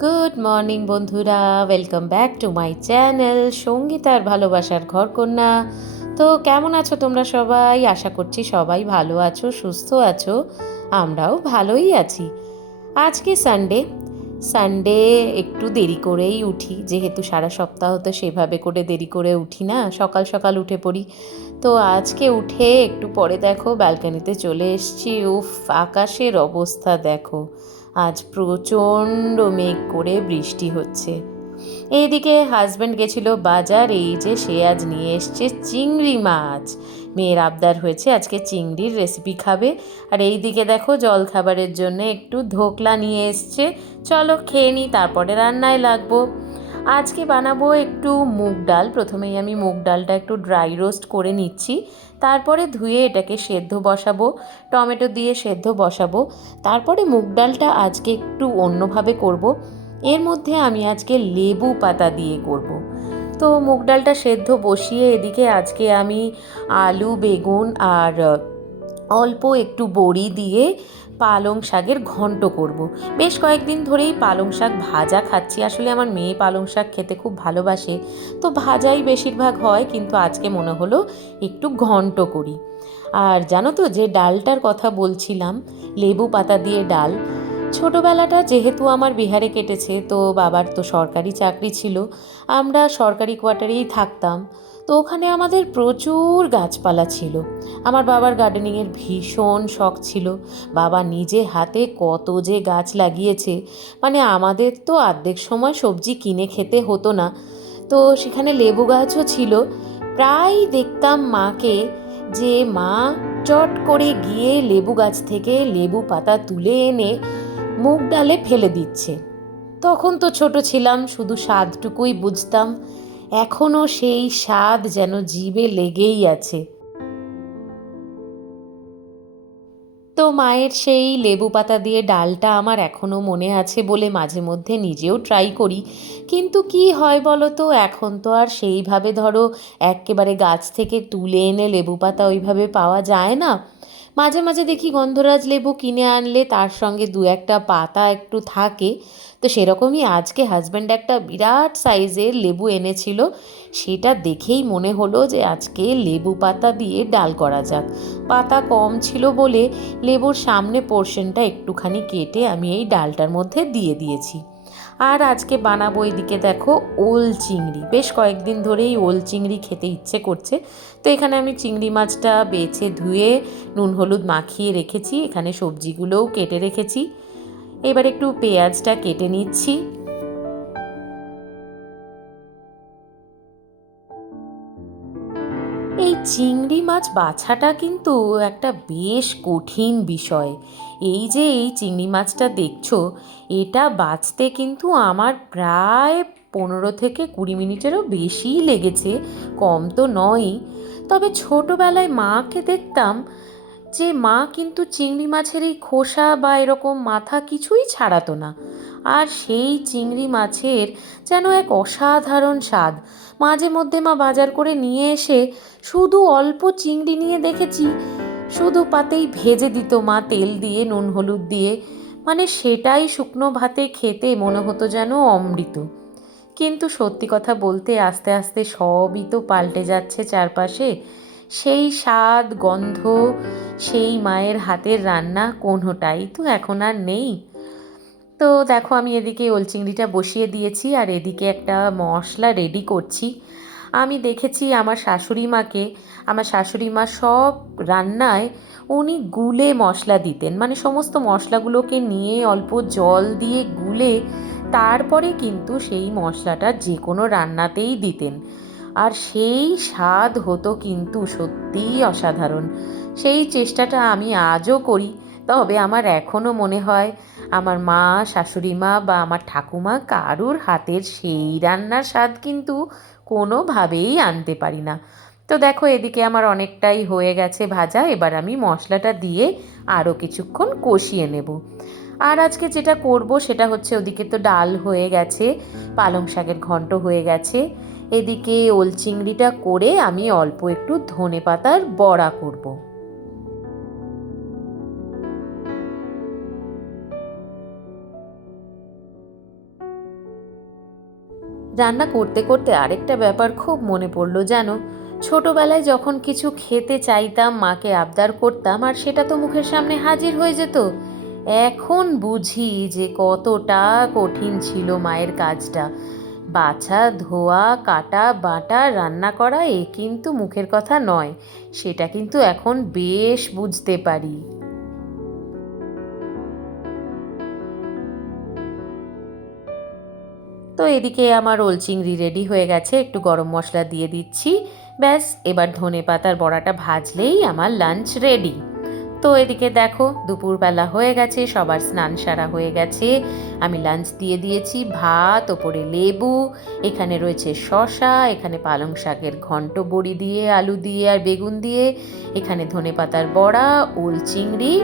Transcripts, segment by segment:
Good morning বন্ধুরা, welcome back to my channel সঙ্গীতার ভালোবাসার ঘরকন্যা। তো কেমন আছো তোমরা সবাই? আশা করছি সবাই ভালো আছো, সুস্থ আছো। আমরাও ভালোই আছি। আজকে সানডে। সানডে একটু দেরি করেই উঠি, যেহেতু সারা সপ্তাহ তো সেভাবে করে দেরি করে উঠি না, সকাল সকাল উঠে পড়ি। তো আজকে উঠে একটু পরে দেখো ব্যালকনিতে চলে এসেছি। উফ, আকাশের অবস্থা দেখো, আজ প্রচণ্ড মেঘ করে বৃষ্টি হচ্ছে। এইদিকে হাজব্যান্ড গেছিল বাজার, এই যে সে আজ নিয়ে এসছে চিংড়ি মাছ। মেয়ের আবদার হয়েছে আজকে চিংড়ির রেসিপি খাবে। আর এইদিকে দেখো জল খাবারের জন্য একটু ধোকলা নিয়ে এসছে। চলো খেয়ে নিই, তারপরে রান্নায় লাগবো। আজকে বানাবো একটু মুগ ডাল। প্রথমেই আমি মুগ ডালটা একটু ড্রাই রোস্ট করে নিচ্ছি, তারপরে ধুয়ে এটাকে সেদ্ধ বসাবো, টমেটো দিয়ে সেদ্ধ বসাবো। তারপরে মুগ ডালটা আজকে একটু অন্যভাবে করব। এর মধ্যে আমি আজকে লেবু পাতা দিয়ে করব। তো মুগ ডালটা সেদ্ধ বসিয়ে এদিকে আজকে আমি আলু, বেগুন আর অল্প একটু বড়ি দিয়ে পালং শাকের ঘন্ট করব। বেশ কয়েকদিন ধরেই পালং শাক ভাজা খাচ্ছি। আসলে আমার মেয়ে পালং শাক খেতে খুব ভালোবাসে, তো ভাজাই বেশিরভাগ হয়, কিন্তু আজকে মনে হলো একটু ঘন্ট করি। আর জানো তো, যে ডালটার কথা বলছিলাম, লেবু পাতা দিয়ে ডাল, ছোটোবেলাটা যেহেতু আমার বিহারে কেটেছে, তো বাবার তো সরকারি চাকরি ছিল, আমরা সরকারি কোয়ার্টারেই থাকতাম। তো ওখানে আমাদের প্রচুর গাছপালা ছিল। আমার বাবার গার্ডেনিংয়ের ভীষণ শখ ছিল। বাবা নিজে হাতে কত যে গাছ লাগিয়েছে, মানে আমাদের তো অর্ধেক সময় সবজি কিনে খেতে হতো না। তো সেখানে লেবু গাছও ছিল। প্রায় দেখতাম মাকে, যে মা চট করে গিয়ে লেবু গাছ থেকে লেবু পাতা তুলে এনে মুগ ডালে ফেলে দিচ্ছে। তখন তো ছোট ছিলাম, শুধু স্বাদটুকুই বুঝতাম। এখনও সেই স্বাদ যেন জিভে লেগেই আছে। তো মায়ের সেই লেবু পাতা দিয়ে ডালটা আমার এখনও মনে আছে বলে মাঝে মধ্যে নিজেও ট্রাই করি। কিন্তু কি হয় বলো তো, এখন তো আর সেইভাবে ধরো একেবারে গাছ থেকে তুলে এনে লেবু পাতা ওইভাবে পাওয়া যায় না। মাঝে মাঝে দেখি গন্ধরাজ লেবু কিনে আনলে তার সঙ্গে দু একটা পাতা একটু থাকে। তো সেরকমই আজকে হাজব্যান্ড একটা বিরাট সাইজের লেবু এনেছিল। সেটা দেখেই মনে হলো যে আজকে লেবু পাতা দিয়ে ডাল করা যাক। পাতা কম ছিল বলে লেবুর সামনে পোর্শনটা একটুখানি কেটে আমি এই ডালটার মধ্যে দিয়ে দিয়েছি। আর আজকে বানাবো এদিকে দেখো ওল চিংড়ি। বেশ কয়েকদিন ধরেই ওল চিংড়ি খেতে ইচ্ছে করছে। তো এখানে আমি চিংড়ি মাছটা বেছে ধুয়ে নুন হলুদ মাখিয়ে রেখেছি, এখানে সবজিগুলোও কেটে রেখেছি। এবার একটু পেঁয়াজটা কেটে নিচ্ছি। এই চিংড়ি মাছ বাছাটা কিন্তু একটা বেশ কঠিন বিষয়। এই যে এই চিংড়ি মাছটা দেখছো, এটা বাছতে কিন্তু আমার প্রায় 15 থেকে 20 মিনিটেরও বেশিই লেগেছে, কম তো নয়ই। তবে ছোটোবেলায় মাকে দেখতাম যে মা কিন্তু চিংড়ি মাছের এই খোসা বা এরকম মাথা কিছুই ছাড়াতো না। আর সেই চিংড়ি মাছের যেন এক অসাধারণ স্বাদ। মাঝে মধ্যে মা বাজার করে নিয়ে এসে শুধু অল্প চিংড়ি নিয়ে দেখেছি শুধু পাতেই ভেজে দিত মা তেল দিয়ে নুন হলুদ দিয়ে। মানে সেটাই শুকনো ভাতে খেতে মনে হতো যেন অমৃত। কিন্তু সত্যি কথা বলতে আস্তে আস্তে সবই তো পাল্টে যাচ্ছে চারপাশে। সেই স্বাদ, গন্ধ, সেই মায়ের হাতের রান্না কোনোটাই তো এখন আর নেই। তো দেখো আমি এদিকে ওল চিংড়িটা বসিয়ে দিয়েছি আর এদিকে একটা মশলা রেডি করছি। আমি দেখেছি আমার শাশুড়ি মাকে, আমার শাশুড়ি মা সব রান্নায় উনি গুলে মশলা দিতেন, মানে সমস্ত মশলাগুলোকে নিয়ে অল্প জল দিয়ে গুলে তারপরে কিন্তু সেই মশলাটা যে কোনো রান্নাতেই দিতেন। আর সেই স্বাদ হতো কিন্তু সত্যিই অসাধারণ। সেই চেষ্টাটা আমি আজও করি। তবে আমার এখনও মনে হয় আমার মা, শাশুড়ি মা বা আমার ঠাকুমা কারুর হাতের সেই রান্নার স্বাদ কিন্তু কোনোভাবেই আনতে পারি না। তো দেখো এদিকে আমার অনেকটাই হয়ে গেছে ভাজা, এবার আমি মশলাটা দিয়ে আরও কিছুক্ষণ কষিয়ে নেব। আর আজকে যেটা করব সেটা হচ্ছে, ওদিকে তো ডাল হয়ে গেছে, পালং শাকের ঘন্ট হয়ে গেছে, এদিকে ওল চিংড়িটা করে আমি অল্প একটু ধনেপাতার বড়া করব। রান্না করতে করতে আরেকটা ব্যাপার খুব মনে পড়লো জানো। ছোটবেলায় যখন কিছু খেতে চাইতাম, মাকে আবদার করতাম, আর সেটা তো মুখের সামনে হাজির হয়ে যেত। এখন বুঝি যে কতটা কঠিন ছিল মায়ের কাজটা। বাছা, ধোয়া, কাটা, বাটা, রান্না করা এ কিন্তু মুখের কথা নয়, সেটা কিন্তু এখন বেশ বুঝতে পারি। তো এদিকে আমার ওল চিংড়ি রেডি হয়ে গেছে, একটু গরম মশলা দিয়ে দিচ্ছি। ব্যাস, এবার ধনেপাতার বড়াটা ভাজলেই আমার লাঞ্চ রেডি। তো এদিকে দেখো দুপুরবেলা হয়ে গেছে, সবার স্নান সারা হয়ে গেছে, আমি লাঞ্চ দিয়ে দিয়েছি। ভাত, ওপরে লেবু, এখানে রয়েছে শসা, এখানে পালং শাকের ঘন্ট বড়ি দিয়ে, আলু দিয়ে আর বেগুন দিয়ে, এখানে ধনেপাতার বড়া, ওল চিংড়ি,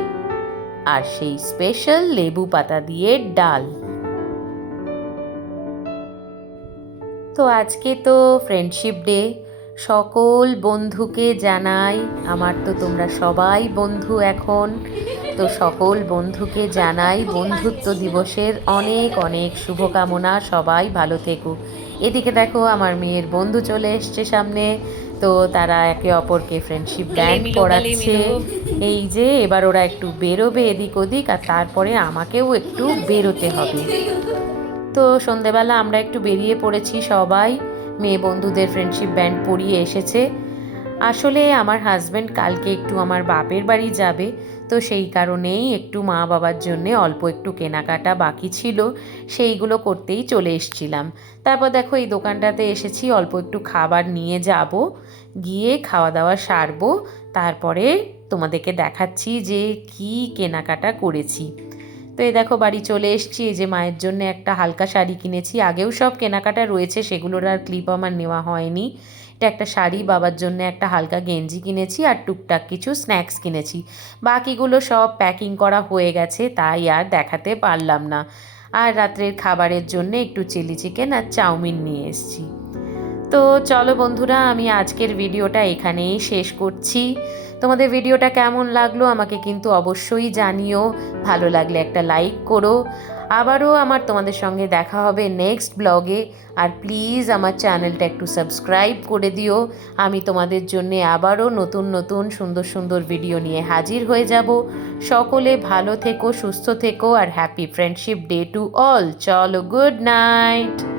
আর সেই স্পেশাল লেবু পাতা দিয়ে ডাল। তো আজকে তো ফ্রেন্ডশিপ ডে, সকল বন্ধুকে জানাই, আমার তো তোমরা সবাই বন্ধু এখন, তো সকল বন্ধুকে জানাই বন্ধুত্ব দিবসের অনেক অনেক শুভকামনা। সবাই ভালো থেকো। এদিকে দেখো আমার মেয়ের বন্ধু চলে এসছে সামনে, তো তারা একে অপরকে ফ্রেন্ডশিপ ব্যান্ড পড়াচ্ছে। এই যে এবার ওরা একটু বেরোবে এদিক ওদিক, আর তারপরে আমাকেও একটু বেরোতে হবে। তো সন্ধেবেলা আমরা একটু বেরিয়ে পড়েছি সবাই, মেয়ে বন্ধুদের ফ্রেন্ডশিপ ব্যান্ড পরিয়ে এসেছে। আসলে আমার হাজব্যান্ড কালকে একটু আমার বাপের বাড়ি যাবে, তো সেই কারণেই একটু মা বাবার জন্যে অল্প একটু কেনাকাটা বাকি ছিল, সেইগুলো করতেই চলে এসছিলাম। তারপর দেখো এই দোকানটাতে এসেছি, অল্প একটু খাবার নিয়ে যাব, গিয়ে খাওয়া দাওয়া সারবো, তারপরে তোমাদেরকে দেখাচ্ছি যে কি কেনাকাটা করেছি। তো এই দেখো বাড়ি চলে এসেছি, এই যে মায়ের জন্য একটা হালকা শাড়ি কিনেছি, আগেও সব কেনাকাটা রয়েছে, সেগুলোর আর ক্লিপ আমার নেওয়া হয়নি। এটা একটা শাড়ি, বাবার জন্য একটা হালকা গেঞ্জি কিনেছি, আর টুকটাক কিছু স্ন্যাক্স কিনেছি। বাকিগুলো সব প্যাকিং করা হয়ে গেছে, তাই আর দেখাতে পারলাম না। আর রাত্রের খাবারের জন্য একটু চিলি চিকেন আর চাউমিন নিয়ে এসেছি। তো চলো বন্ধুরা, আমি আজকের ভিডিওটা এখানেই শেষ করছি। তোমাদের ভিডিওটা কেমন লাগলো আমাকে কিন্তু অবশ্যই জানিও, ভালো লাগলে একটা লাইক করো। আবারও তোমাদের সঙ্গে দেখা হবে নেক্সট ব্লগে, আর প্লিজ আমার চ্যানেলটা একটু সাবস্ক্রাইব করে দিও। আমি তোমাদের জন্য আবারও নতুন নতুন সুন্দর সুন্দর ভিডিও নিয়ে হাজির হয়ে যাব। সকলে ভালো থেকো, সুস্থ থেকো, আর happy friendship day to all. চলো, গুড নাইট।